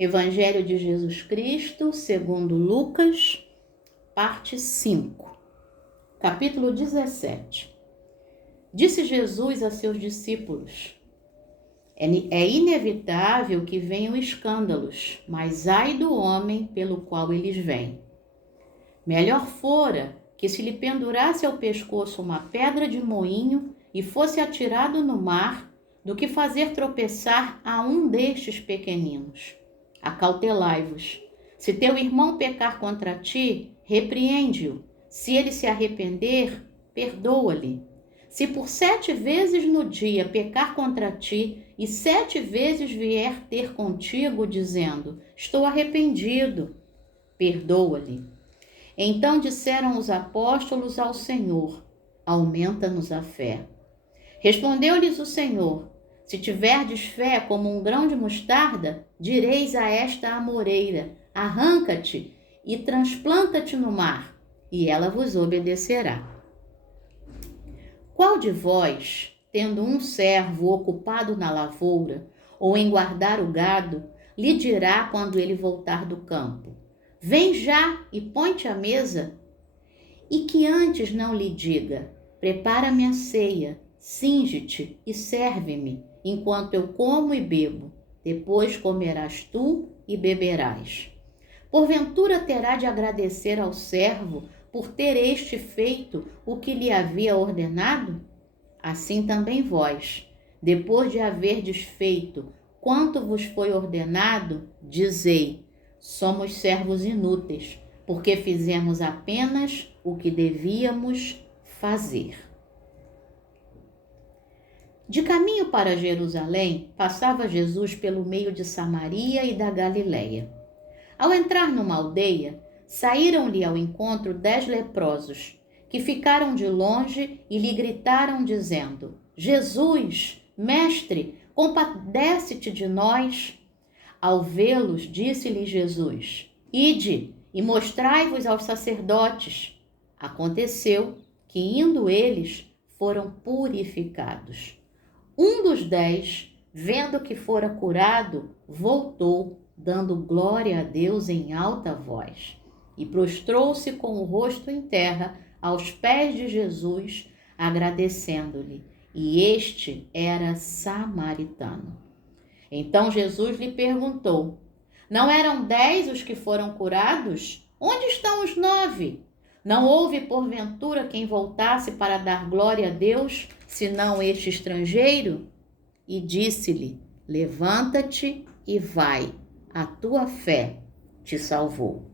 Evangelho de Jesus Cristo, segundo Lucas, parte 5, capítulo 17. Disse Jesus a seus discípulos: É inevitável que venham escândalos, mas ai do homem pelo qual eles vêm. Melhor fora que se lhe pendurasse ao pescoço uma pedra de moinho e fosse atirado no mar, do que fazer tropeçar a um destes pequeninos. Acautelai-vos. Se teu irmão pecar contra ti, repreende-o. Se ele se arrepender, perdoa-lhe. Se por 7 vezes no dia pecar contra ti e 7 vezes vier ter contigo, dizendo: estou arrependido, perdoa-lhe. Então disseram os apóstolos ao Senhor: aumenta-nos a fé. Respondeu-lhes o Senhor: se tiverdes fé como um grão de mostarda, direis a esta amoreira: arranca-te e transplanta-te no mar, e ela vos obedecerá. Qual de vós, tendo um servo ocupado na lavoura ou em guardar o gado, lhe dirá quando ele voltar do campo: vem já e põe-te à mesa? E que antes não lhe diga: prepara-me a ceia, cinge-te e serve-me, enquanto eu como e bebo, depois comerás tu e beberás. Porventura terá de agradecer ao servo por ter este feito o que lhe havia ordenado? Assim também vós, depois de haverdes feito quanto vos foi ordenado, dizei: somos servos inúteis, porque fizemos apenas o que devíamos fazer. De caminho para Jerusalém, passava Jesus pelo meio de Samaria e da Galileia. Ao entrar numa aldeia, saíram-lhe ao encontro 10 leprosos, que ficaram de longe e lhe gritaram, dizendo: Jesus, mestre, compadece-te de nós. Ao vê-los, disse-lhe Jesus: ide e mostrai-vos aos sacerdotes. Aconteceu que, indo eles, foram purificados. Um dos 10, vendo que fora curado, voltou, dando glória a Deus em alta voz, e prostrou-se com o rosto em terra aos pés de Jesus, agradecendo-lhe. E este era samaritano. Então Jesus lhe perguntou: não eram 10 os que foram curados? Onde estão os 9? Não houve porventura quem voltasse para dar glória a Deus, senão este estrangeiro? E disse-lhe: levanta-te e vai, a tua fé te salvou.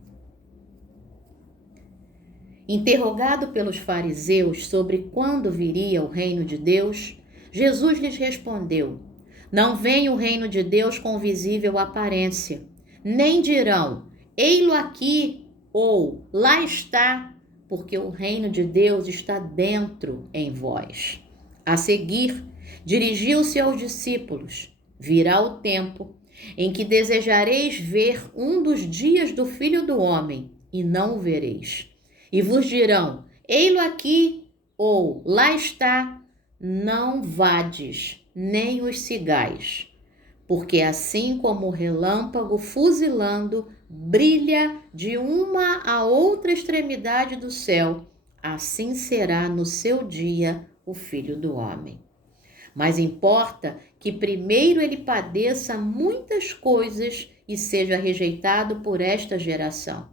Interrogado pelos fariseus sobre quando viria o reino de Deus, Jesus lhes respondeu: não vem o reino de Deus com visível aparência, nem dirão: ei-lo aqui, ou lá está, porque o reino de Deus está dentro em vós. A seguir, dirigiu-se aos discípulos: virá o tempo em que desejareis ver um dos dias do Filho do Homem, e não o vereis. E vos dirão: ei-lo aqui, ou lá está. Não vades, nem os sigais, porque assim como o relâmpago fuzilando brilha de uma a outra extremidade do céu, assim será no seu dia o Filho do Homem. Mas importa que primeiro ele padeça muitas coisas e seja rejeitado por esta geração.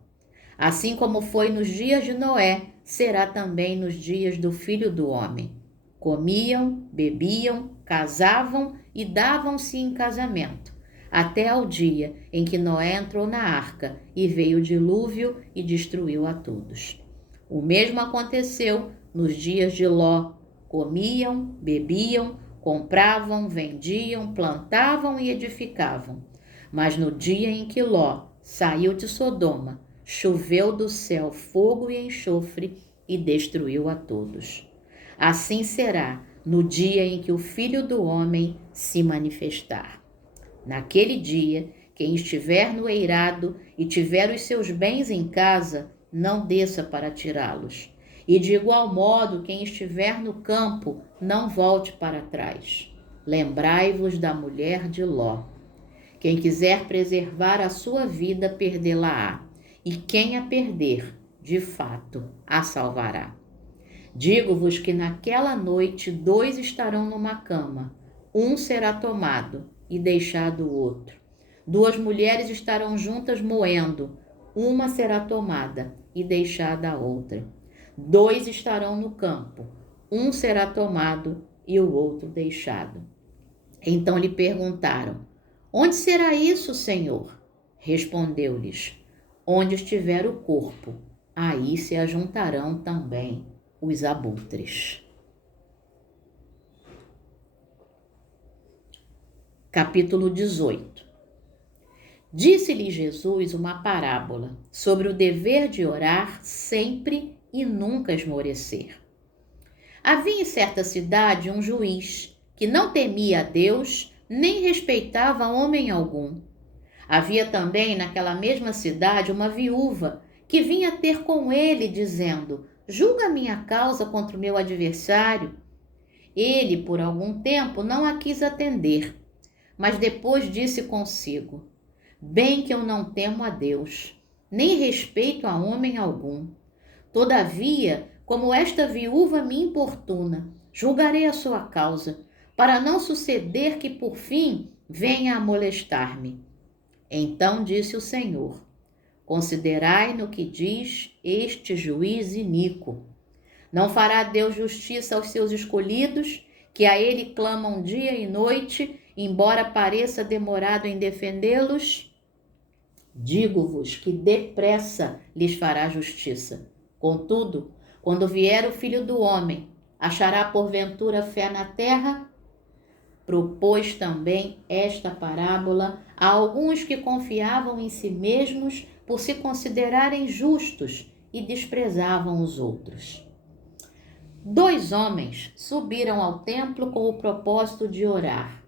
Assim como foi nos dias de Noé, será também nos dias do Filho do Homem. Comiam, bebiam, casavam e davam-se em casamento, até ao dia em que Noé entrou na arca e veio o dilúvio e destruiu a todos. O mesmo aconteceu nos dias de Ló. Comiam, bebiam, compravam, vendiam, plantavam e edificavam. Mas no dia em que Ló saiu de Sodoma, choveu do céu fogo e enxofre e destruiu a todos. Assim será no dia em que o Filho do Homem se manifestar. Naquele dia, quem estiver no eirado e tiver os seus bens em casa, não desça para tirá-los. E de igual modo, quem estiver no campo, não volte para trás. Lembrai-vos da mulher de Ló. Quem quiser preservar a sua vida, perdê-la-á. E quem a perder, de fato, a salvará. Digo-vos que naquela noite 2 estarão numa cama, um será tomado e deixado o outro. 2 mulheres estarão juntas moendo, uma será tomada e deixada a outra. 2 estarão no campo, um será tomado e o outro deixado. Então lhe perguntaram: onde será isso, Senhor? Respondeu-lhes: onde estiver o corpo, aí se ajuntarão também os abutres. Capítulo 18. Disse-lhe Jesus uma parábola sobre o dever de orar sempre e nunca esmorecer. Havia em certa cidade um juiz que não temia a Deus nem respeitava homem algum. Havia também naquela mesma cidade uma viúva que vinha ter com ele dizendo: julga minha causa contra o meu adversário. Ele, por algum tempo, não a quis atender, mas depois disse consigo: bem que eu não temo a Deus, nem respeito a homem algum. Todavia, como esta viúva me importuna, julgarei a sua causa, para não suceder que por fim venha a molestar-me. Então disse o Senhor: considerai no que diz este juiz iníquo. Não fará Deus justiça aos seus escolhidos, que a ele clamam dia e noite, embora pareça demorado em defendê-los? Digo-vos que depressa lhes fará justiça. Contudo, quando vier o Filho do Homem, achará porventura fé na terra? Propôs também esta parábola a alguns que confiavam em si mesmos por se considerarem justos e desprezavam os outros. 2 homens subiram ao templo com o propósito de orar,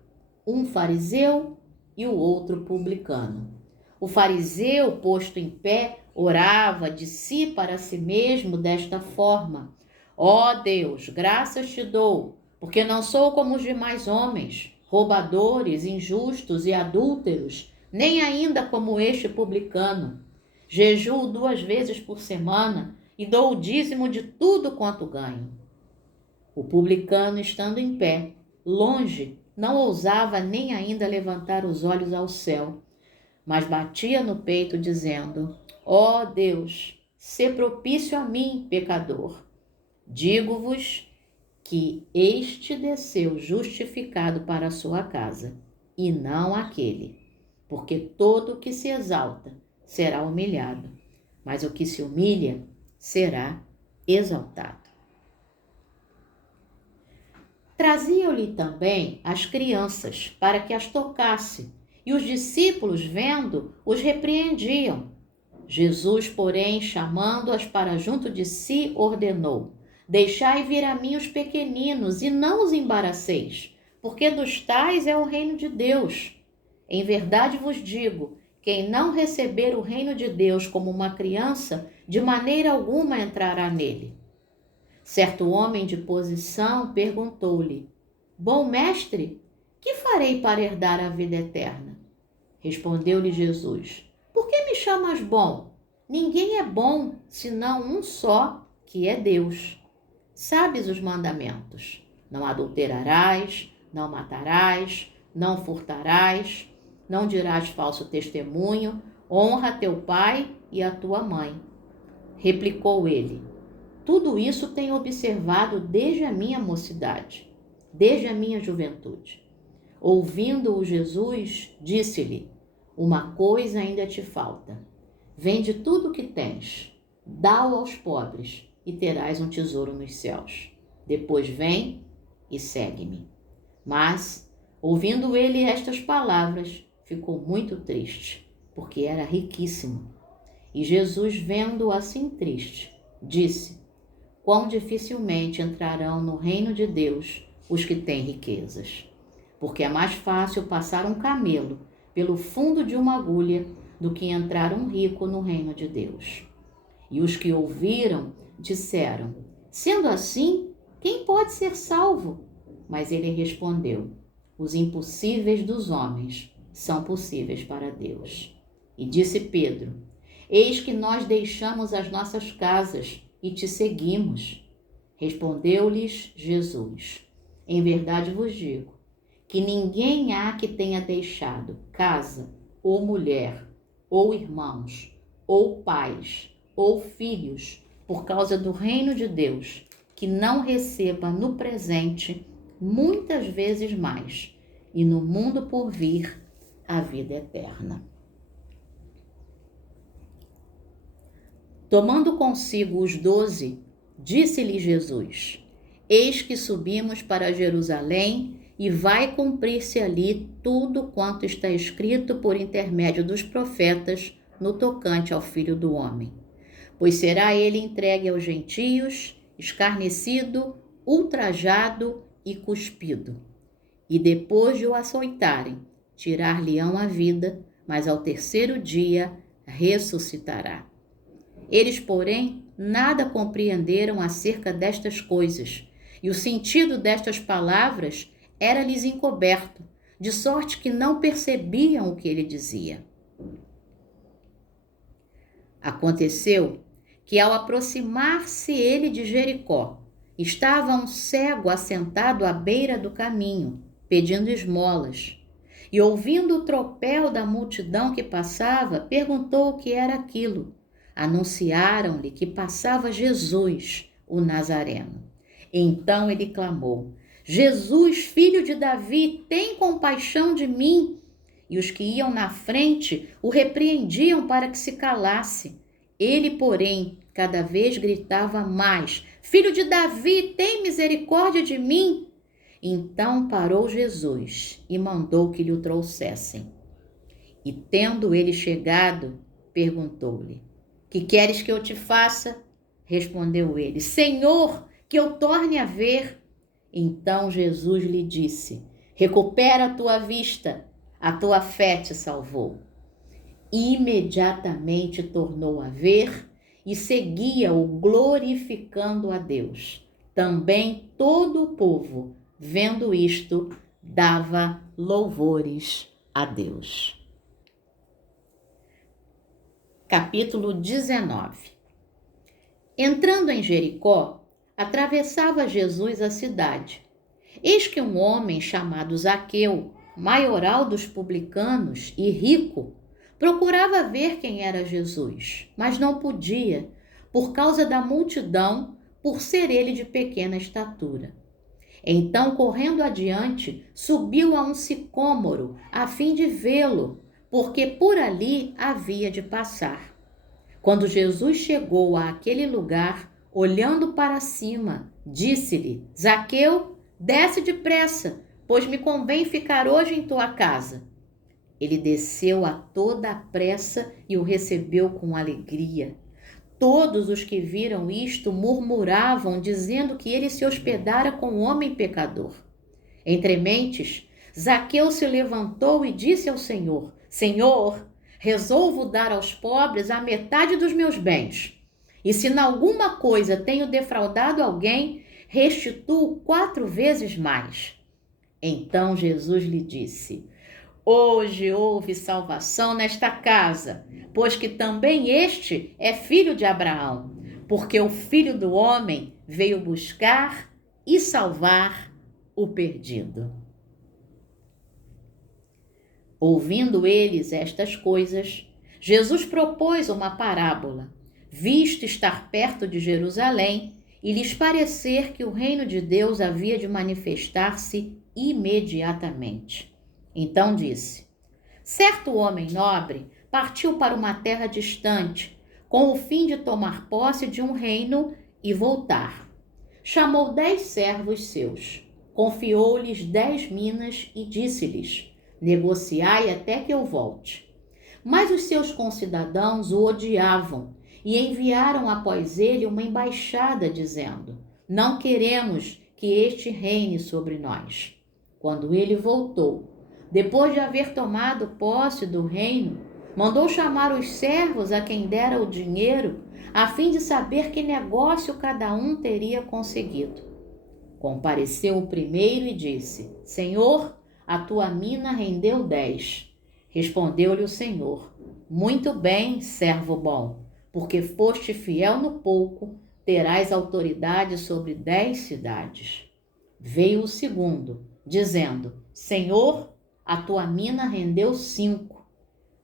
um fariseu e o outro publicano. O fariseu, posto em pé, orava de si para si mesmo desta forma: ó Deus, graças te dou, porque não sou como os demais homens, roubadores, injustos e adúlteros, nem ainda como este publicano. Jejuo 2 vezes por semana e dou o dízimo de tudo quanto ganho. O publicano, estando em pé, longe, não ousava nem ainda levantar os olhos ao céu, mas batia no peito, dizendo: ó Deus, sê propício a mim, pecador. Digo-vos que este desceu justificado para a sua casa, e não aquele, porque todo o que se exalta será humilhado, mas o que se humilha será exaltado. Traziam-lhe também as crianças para que as tocasse, e os discípulos, vendo, os repreendiam. Jesus, porém, chamando-as para junto de si, ordenou: deixai vir a mim os pequeninos e não os embaraceis, porque dos tais é o reino de Deus. Em verdade vos digo, quem não receber o reino de Deus como uma criança, de maneira alguma entrará nele. Certo homem de posição perguntou-lhe: bom mestre, que farei para herdar a vida eterna? Respondeu-lhe Jesus: por que me chamas bom? Ninguém é bom, senão um só, que é Deus. Sabes os mandamentos: não adulterarás, não matarás, não furtarás, não dirás falso testemunho, honra teu pai e a tua mãe. Replicou ele: tudo isso tenho observado desde a minha mocidade, desde a minha juventude. Ouvindo-o Jesus, disse-lhe: uma coisa ainda te falta. Vende tudo o que tens, dá-o aos pobres, e terás um tesouro nos céus. Depois vem e segue-me. Mas, ouvindo ele estas palavras, ficou muito triste, porque era riquíssimo. E Jesus, vendo-o assim triste, disse: quão dificilmente entrarão no reino de Deus os que têm riquezas. Porque é mais fácil passar um camelo pelo fundo de uma agulha do que entrar um rico no reino de Deus. E os que ouviram disseram: sendo assim, quem pode ser salvo? Mas ele respondeu: os impossíveis dos homens são possíveis para Deus. E disse Pedro: Eis que nós deixamos as nossas casas e te seguimos. Respondeu-lhes Jesus: Em verdade vos digo, que ninguém há que tenha deixado casa, ou mulher, ou irmãos, ou pais, ou filhos, por causa do reino de Deus, que não receba no presente muitas vezes mais, e no mundo por vir a vida eterna. Tomando consigo os 12, disse-lhe Jesus: Eis que subimos para Jerusalém, e vai cumprir-se ali tudo quanto está escrito por intermédio dos profetas no tocante ao Filho do Homem. Pois será ele entregue aos gentios, escarnecido, ultrajado e cuspido. E depois de o açoitarem, tirar-lhe-ão a vida, mas ao terceiro dia ressuscitará. Eles, porém, nada compreenderam acerca destas coisas, e o sentido destas palavras era-lhes encoberto, de sorte que não percebiam o que ele dizia. Aconteceu que, ao aproximar-se ele de Jericó, estava um cego assentado à beira do caminho, pedindo esmolas. E, ouvindo o tropel da multidão que passava, perguntou o que era aquilo. Anunciaram-lhe que passava Jesus, o Nazareno. Então ele clamou: Jesus, filho de Davi, tem compaixão de mim. E os que iam na frente o repreendiam para que se calasse. Ele, porém, cada vez gritava mais: Filho de Davi, tem misericórdia de mim. Então parou Jesus e mandou que lhe o trouxessem. E tendo ele chegado, perguntou-lhe: Que queres que eu te faça? Respondeu ele: Senhor, que eu torne a ver. Então Jesus lhe disse: Recupera a tua vista, a tua fé te salvou. Imediatamente tornou a ver e seguia-o glorificando a Deus. Também todo o povo, vendo isto, dava louvores a Deus. Capítulo 19. Entrando em Jericó, atravessava Jesus a cidade. Eis que um homem chamado Zaqueu, maioral dos publicanos e rico, procurava ver quem era Jesus, mas não podia, por causa da multidão, por ser ele de pequena estatura. Então, correndo adiante, subiu a um sicômoro, a fim de vê-lo, porque por ali havia de passar. Quando Jesus chegou àquele lugar, olhando para cima, disse-lhe: Zaqueu, desce depressa, pois me convém ficar hoje em tua casa. Ele desceu a toda a pressa e o recebeu com alegria. Todos os que viram isto murmuravam, dizendo que ele se hospedara com um homem pecador. Entre mentes, Zaqueu se levantou e disse ao Senhor: Senhor, resolvo dar aos pobres a metade dos meus bens. E se em alguma coisa tenho defraudado alguém, restituo 4 vezes mais. Então Jesus lhe disse: Hoje houve salvação nesta casa, pois que também este é filho de Abraão, porque o Filho do Homem veio buscar e salvar o perdido. Ouvindo eles estas coisas, Jesus propôs uma parábola, visto estar perto de Jerusalém e lhes parecer que o reino de Deus havia de manifestar-se imediatamente. Então disse: Certo homem nobre partiu para uma terra distante, com o fim de tomar posse de um reino e voltar. Chamou 10 servos seus, confiou-lhes 10 minas e disse-lhes: Negociai até que eu volte. Mas os seus concidadãos o odiavam e enviaram após ele uma embaixada dizendo: Não queremos que este reine sobre nós. Quando ele voltou, depois de haver tomado posse do reino, mandou chamar os servos a quem dera o dinheiro, a fim de saber que negócio cada um teria conseguido. Compareceu o primeiro e disse: Senhor, a tua mina rendeu 10. Respondeu-lhe o Senhor: Muito bem, servo bom, porque foste fiel no pouco, terás autoridade sobre 10 cidades. Veio o segundo, dizendo: Senhor, a tua mina rendeu 5.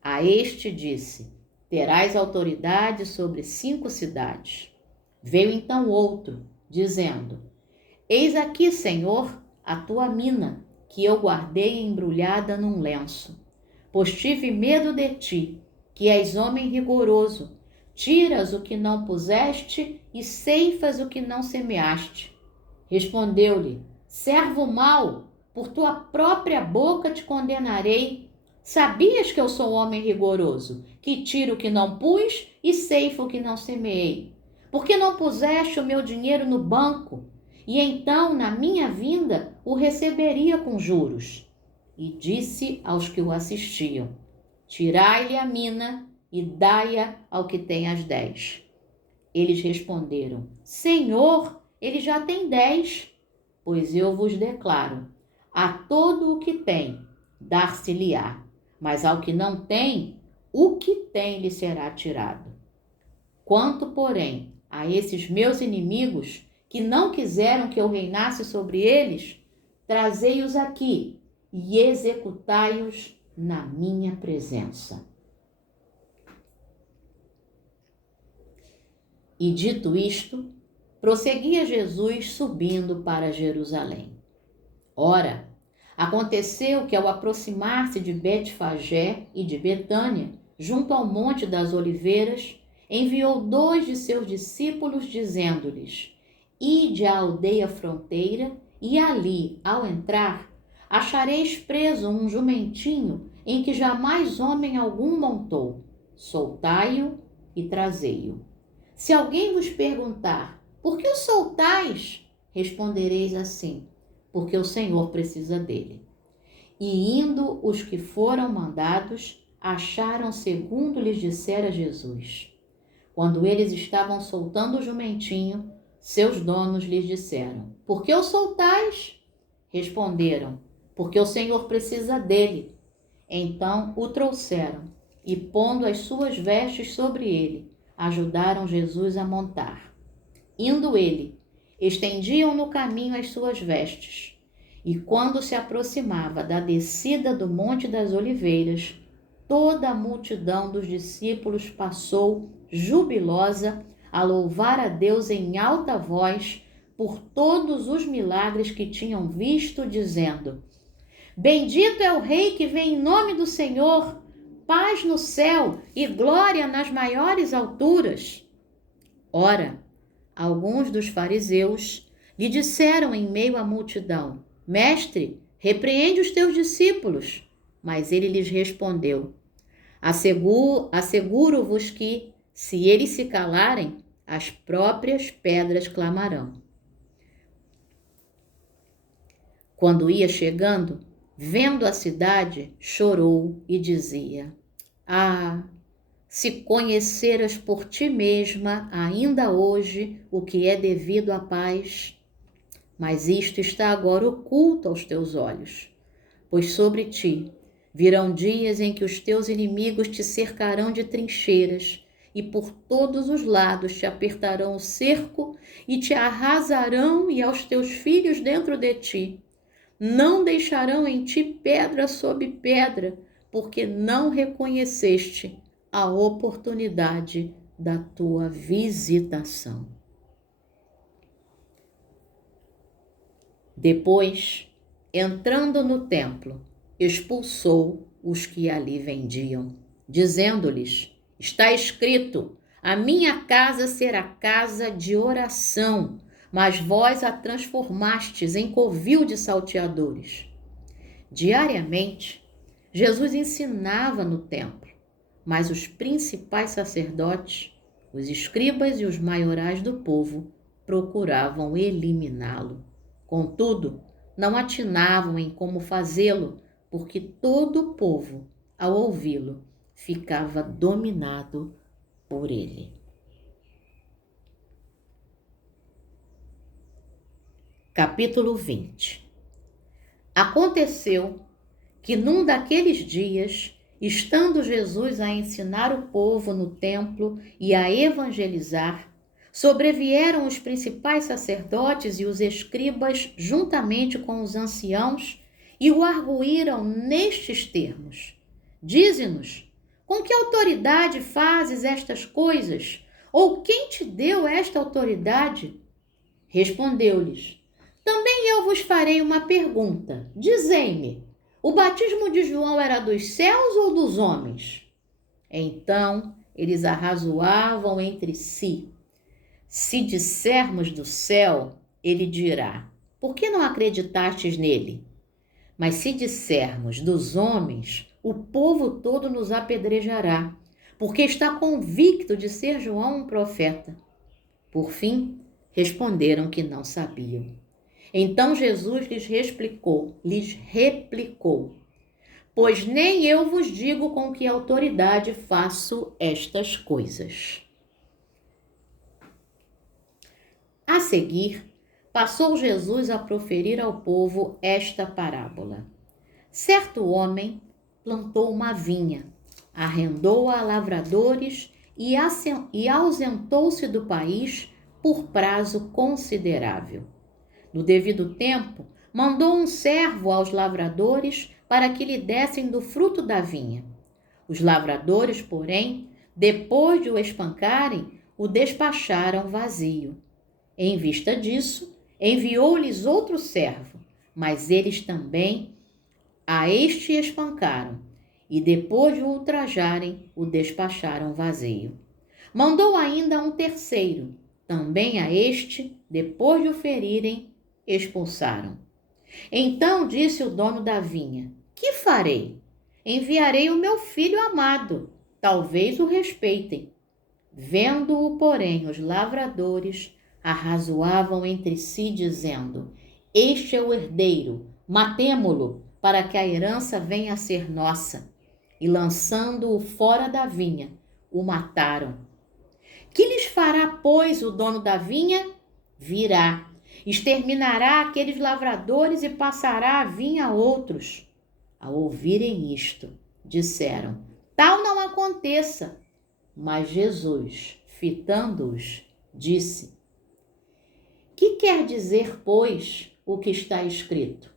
A este disse: Terás autoridade sobre 5 cidades. Veio então outro, dizendo: Eis aqui, Senhor, a tua mina, que eu guardei embrulhada num lenço. Pois tive medo de ti, que és homem rigoroso, tiras o que não puseste e ceifas o que não semeaste. Respondeu-lhe: Servo mau, por tua própria boca te condenarei. Sabias que eu sou homem rigoroso, que tiro o que não pus e ceifo o que não semeei? Por que não puseste o meu dinheiro no banco? E então, na minha vinda, o receberia com juros. E disse aos que o assistiam: Tirai-lhe a mina e dai-a ao que tem as 10. Eles responderam: Senhor, ele já tem 10. Pois eu vos declaro: a todo o que tem, dar-se-lhe-á, mas ao que não tem, o que tem lhe será tirado. Quanto, porém, a esses meus inimigos, que não quiseram que eu reinasse sobre eles, trazei-os aqui e executai-os na minha presença. E dito isto, prosseguia Jesus subindo para Jerusalém. Ora, aconteceu que ao aproximar-se de Betfagé e de Betânia, junto ao Monte das Oliveiras, enviou 2 de seus discípulos, dizendo-lhes: Ide à aldeia fronteira, e ali, ao entrar, achareis preso um jumentinho em que jamais homem algum montou. Soltai-o e trazei-o. Se alguém vos perguntar: Por que o soltais? Respondereis assim: Porque o Senhor precisa dele. E indo os que foram mandados, acharam segundo lhes dissera Jesus. Quando eles estavam soltando o jumentinho, seus donos lhes disseram: Por que o soltais? Responderam: Porque o Senhor precisa dele. Então o trouxeram e, pondo as suas vestes sobre ele, ajudaram Jesus a montar. Indo ele, estendiam no caminho as suas vestes. E quando se aproximava da descida do Monte das Oliveiras, toda a multidão dos discípulos passou, jubilosa, a louvar a Deus em alta voz por todos os milagres que tinham visto, dizendo: Bendito é o Rei que vem em nome do Senhor, paz no céu e glória nas maiores alturas. Ora, alguns dos fariseus lhe disseram em meio à multidão: Mestre, repreende os teus discípulos. Mas ele lhes respondeu: Asseguro-vos que, se eles se calarem, as próprias pedras clamarão. Quando ia chegando, vendo a cidade, chorou e dizia: Ah, se conheceras por ti mesma ainda hoje o que é devido à paz, mas isto está agora oculto aos teus olhos, pois sobre ti virão dias em que os teus inimigos te cercarão de trincheiras e por todos os lados te apertarão o cerco e te arrasarão e aos teus filhos dentro de ti. Não deixarão em ti pedra sobre pedra, porque não reconheceste a oportunidade da tua visitação. Depois, entrando no templo, expulsou os que ali vendiam, dizendo-lhes: Está escrito, a minha casa será casa de oração, mas vós a transformastes em covil de salteadores. Diariamente, Jesus ensinava no templo, mas os principais sacerdotes, os escribas e os maiorais do povo procuravam eliminá-lo. Contudo, não atinavam em como fazê-lo, porque todo o povo, ao ouvi-lo, ficava dominado por ele. Capítulo 20. Aconteceu que num daqueles dias Estando Jesus a ensinar o povo no templo e a evangelizar, sobrevieram os principais sacerdotes e os escribas juntamente com os anciãos e o arguíram nestes termos: Dize-nos, com que autoridade fazes estas coisas? Ou quem te deu esta autoridade? Respondeu-lhes: Também eu vos farei uma pergunta. Dizei-me, o batismo de João era dos céus ou dos homens? Então eles arrazoavam entre si. Se dissermos do céu, ele dirá: Por que não acreditastes nele? Mas se dissermos dos homens, o povo todo nos apedrejará, porque está convicto de ser João um profeta. Por fim, responderam que não sabiam. Então Jesus lhes replicou: Pois nem eu vos digo com que autoridade faço estas coisas. A seguir, passou Jesus a proferir ao povo esta parábola. Certo homem plantou uma vinha, arrendou-a a lavradores e ausentou-se do país por prazo considerável. No devido tempo, mandou um servo aos lavradores para que lhe dessem do fruto da vinha. Os lavradores, porém, depois de o espancarem, o despacharam vazio. Em vista disso, enviou-lhes outro servo, mas eles também a este espancaram, e depois de o ultrajarem, o despacharam vazio. Mandou ainda um terceiro, também a este, depois de o ferirem, expulsaram. Então disse o dono da vinha: Que farei? Enviarei o meu filho amado, talvez o respeitem. Vendo-o, porém, os lavradores arrazoavam entre si, dizendo: Este é o herdeiro, matemo-lo, para que a herança venha a ser nossa. E lançando-o fora da vinha, o mataram. Que lhes fará, pois, o dono da vinha? Virá, exterminará aqueles lavradores e passará a vinha a outros. Ao ouvirem isto, disseram: Tal não aconteça. Mas Jesus, fitando-os, disse: Que quer dizer, pois, o que está escrito?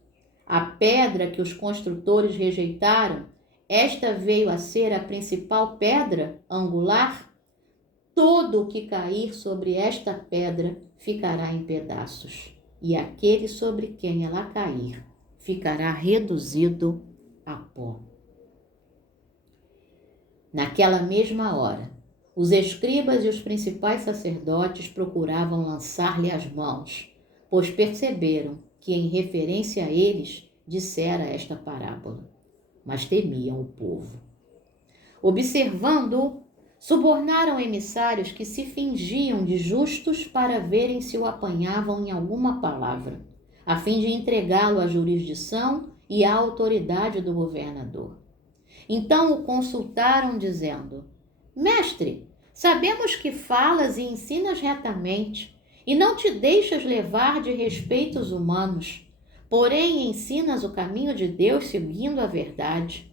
A pedra que os construtores rejeitaram, esta veio a ser a principal pedra angular? Todo o que cair sobre esta pedra ficará em pedaços, e aquele sobre quem ela cair ficará reduzido a pó. Naquela mesma hora, os escribas e os principais sacerdotes procuravam lançar-lhe as mãos, pois perceberam que em referência a eles dissera esta parábola, mas temiam o povo. Observando-o, subornaram emissários que se fingiam de justos para verem se o apanhavam em alguma palavra, a fim de entregá-lo à jurisdição e à autoridade do governador. Então o consultaram, dizendo: Mestre, sabemos que falas e ensinas retamente, e não te deixas levar de respeitos humanos, porém ensinas o caminho de Deus seguindo a verdade.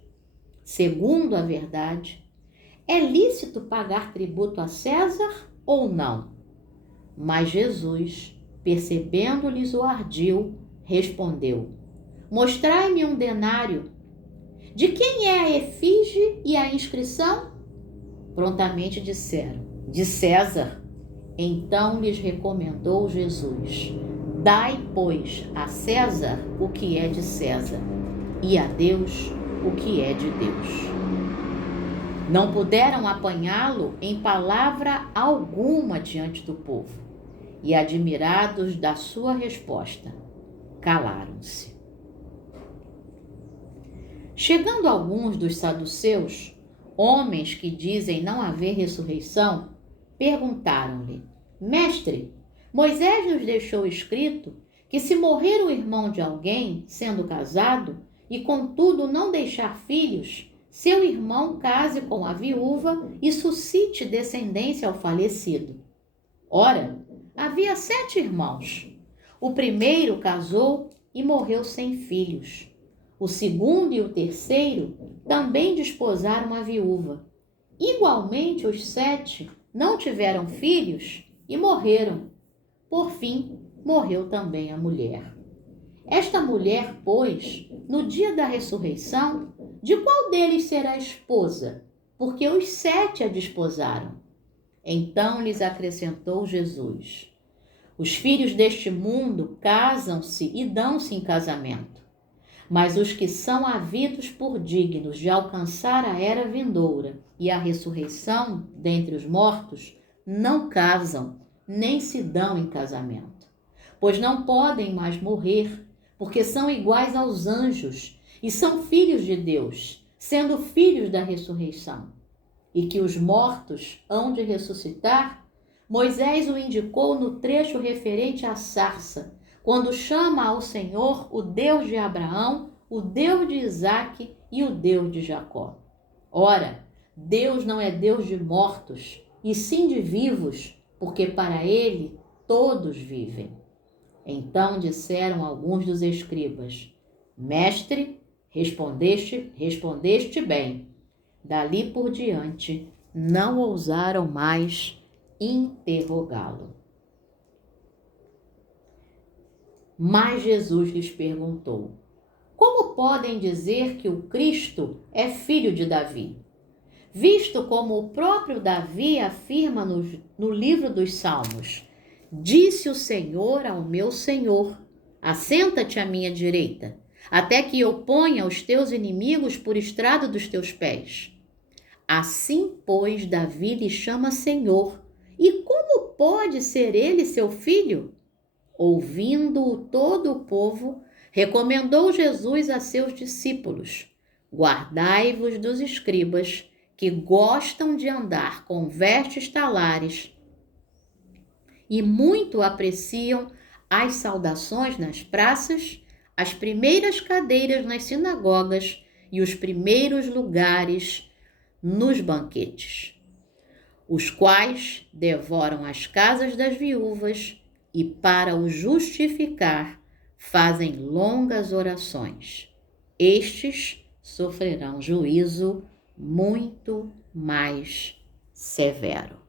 Segundo a verdade, é lícito pagar tributo a César ou não? Mas Jesus, percebendo-lhes o ardil, respondeu: Mostrai-me um denário. De quem é a efígie e a inscrição? Prontamente disseram: De César. Então lhes recomendou Jesus: Dai, pois, a César o que é de César, e a Deus o que é de Deus. Não puderam apanhá-lo em palavra alguma diante do povo, e, admirados da sua resposta, calaram-se. Chegando alguns dos saduceus, homens que dizem não haver ressurreição, perguntaram-lhe: Mestre, Moisés nos deixou escrito que se morrer o irmão de alguém, sendo casado, e contudo não deixar filhos, seu irmão case com a viúva e suscite descendência ao falecido. Ora, havia 7 irmãos. O primeiro casou e morreu sem filhos. O segundo e o terceiro também desposaram a viúva. Igualmente, os 7 não tiveram filhos e morreram. Por fim, morreu também a mulher. Esta mulher, pois, no dia da ressurreição, de qual deles será esposa? Porque os 7 a desposaram. Então lhes acrescentou Jesus: os filhos deste mundo casam-se e dão-se em casamento, mas os que são havidos por dignos de alcançar a era vindoura e a ressurreição dentre os mortos não casam, nem se dão em casamento, pois não podem mais morrer, porque são iguais aos anjos e são filhos de Deus, sendo filhos da ressurreição. E que os mortos hão de ressuscitar, Moisés o indicou no trecho referente à sarça, quando chama ao Senhor o Deus de Abraão, o Deus de Isaque e o Deus de Jacó. Ora, Deus não é Deus de mortos, e sim de vivos, porque para ele todos vivem. Então disseram alguns dos escribas: Mestre, respondeste bem. Dali por diante, não ousaram mais interrogá-lo. Mas Jesus lhes perguntou: como podem dizer que o Cristo é filho de Davi? Visto como o próprio Davi afirma no livro dos Salmos: disse o Senhor ao meu Senhor: assenta-te à minha direita, até que eu ponha os teus inimigos por estrado dos teus pés. Assim, pois, Davi lhe chama Senhor. E como pode ser ele seu filho? Ouvindo-o todo o povo, recomendou Jesus a seus discípulos: guardai-vos dos escribas, que gostam de andar com vestes talares e muito apreciam as saudações nas praças, as primeiras cadeiras nas sinagogas e os primeiros lugares nos banquetes, os quais devoram as casas das viúvas e, para o justificar, fazem longas orações. Estes sofrerão juízo muito mais severo.